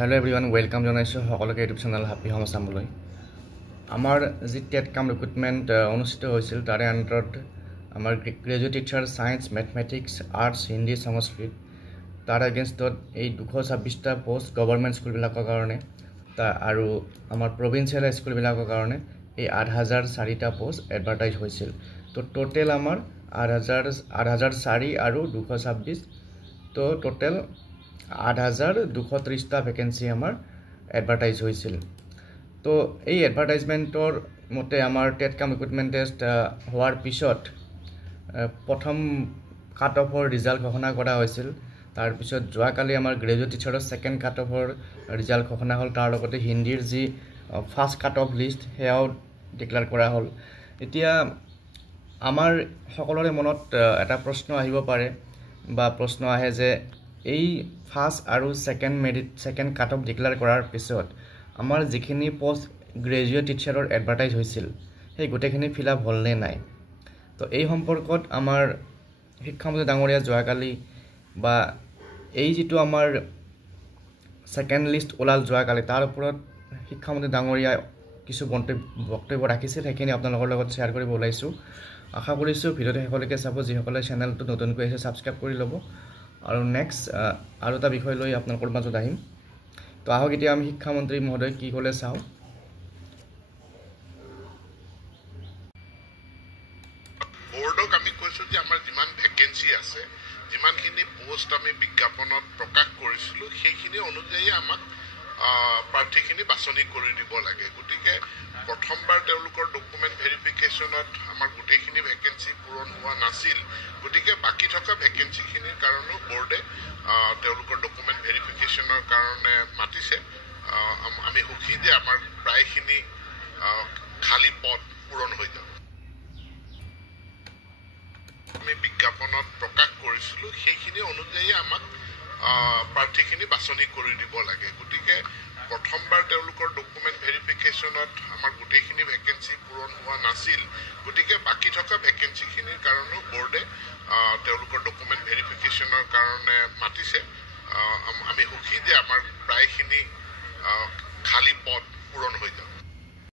Hello everyone, welcome জনাইছো সকলোকে YouTube channel happy home আসামলৈ। আমাৰ যি টেট কাম ৰিক্ৰুটমেণ্ট অনুষ্ঠিত হৈছিল তাৰে আণ্ডাৰত আমাৰ graduate teacher science mathematics arts Hindi Sanskrit তাৰ এগেইনষ্টত এই 226টা পোষ্ট গভৰ্ণমেণ্ট স্কুলবিলাকৰ কাৰণে আৰু আমাৰ প্ৰভিন্সিয়েল স্কুলবিলাকৰ কাৰণে এই 8004টা পোষ্ট এডভাৰটাইজ হৈছিল। তো টোটেল আমাৰ 8004 আৰু 226 তো টোটেল 8230টা ভ্যাকেন্সি আমাৰ এডভাৰটাইজ হৈছিল। তো এই এডভাৰটাইজমেন্টৰ মতে আমাৰ টেট কাম ৰিক্ৰুটমেণ্ট টেষ্ট হোৱাৰ পিছত প্ৰথম কাট অফৰ ৰিজাল্ট ঘোষণা কৰা হৈছিল। তাৰ পিছত যোৱাকালি আমাৰ গ্ৰেজুৱেট টিচাৰৰ সেকেন্ড কাট অফৰ ৰিজাল্ট ঘোষণা হ'ল। তাৰ লগতে হিন্দীৰ যি ফাৰ্ষ্ট কাট অফ লিষ্ট সেয়াও ডিক্লেয়াৰ কৰা হ'ল। এতিয়া আমাৰ সকলোৰে মনত এটা প্ৰশ্ন আহিব পাৰে বা প্ৰশ্ন আহে যে এই ফাৰ্ষ্ট আৰু সেকেন্ড কাট অফ ডিক্লেয়াৰ কৰাৰ পিছত আমাৰ যিখিনি পোষ্ট গ্ৰেজুৱেট টিচাৰৰ এডভাৰটাইজ হৈছিল সেই গোটেইখিনি ফিল আপ হ'ল নে নাই। তো এই সম্পৰ্কত আমাৰ শিক্ষামন্ত্ৰী ডাঙৰীয়া যোৱাকালি বা এই যিটো আমাৰ সেকেন্ড লিষ্ট ওলাল যোৱাকালি তাৰ ওপৰত শিক্ষামন্ত্ৰী ডাঙৰীয়া কিছু বক্তব্য ৰাখিছিল, সেইখিনি আপোনালোকৰ লগত শ্বেয়াৰ কৰিব ওলাইছোঁ। আশা কৰিছোঁ ভিডিঅ'টো শেষলৈকে চাব। যিসকলে চেনেলটো নতুনকৈ আহিছে ছাবস্ক্ৰাইব কৰি ল'ব আৰু নেক্সট আৰু এটা বিষয় লৈ আপোনালোকৰ মাজত আহিম। তো আহক এতিয়া আমি শিক্ষামন্ত্ৰী মহোদয় কি ক'লে চাওঁ। বোৰ্ডক আমি কৈছোঁ যে আমাৰ যিমান ভেকেঞ্চি আছে, যিমানখিনি পোষ্ট আমি বিজ্ঞাপনত প্ৰকাশ কৰিছিলোঁ সেইখিনি অনুযায়ী আমাক প্ৰাৰ্থীখিনি বাছনি কৰি দিব লাগে। গতিকে প্ৰথমবাৰ তেওঁলোকৰ ডকুমেণ্ট ভেৰিফিকেশ্যনত আমাৰ গোটেইখিনি ভেকেঞ্চি পূৰণ হোৱা নাছিল। গতিকে বাকী থকা ভেকেঞ্চিখিনিৰ কাৰণেও বোৰ্ডে তেওঁলোকৰ ডকুমেণ্ট ভেৰিফিকেশ্যনৰ কাৰণে মাতিছে। আমি সুখী যে আমাৰ প্ৰায়খিনি খালী পদ পূৰণ হৈ যাব। আমি বিজ্ঞাপনত প্ৰকাশ কৰিছিলোঁ সেইখিনি অনুযায়ী আমাক প্ৰাৰ্থীখিনি বাছনি কৰি দিব লাগে। গতিকে প্ৰথমবাৰ তেওঁলোকৰ ডকুমেণ্ট ভেৰিফিকেশ্যনত আমাৰ গোটেইখিনি ভেকেঞ্চি পূৰণ হোৱা নাছিল। গতিকে বাকী থকা ভেকেঞ্চিখিনিৰ কাৰণেও বোৰ্ডে তেওঁলোকৰ ডকুমেণ্ট ভেৰিফিকেশ্যনৰ কাৰণে মাতিছে। আমি সুখী যে আমাৰ প্ৰায়খিনি খালী পদ পূৰণ হৈ যাব।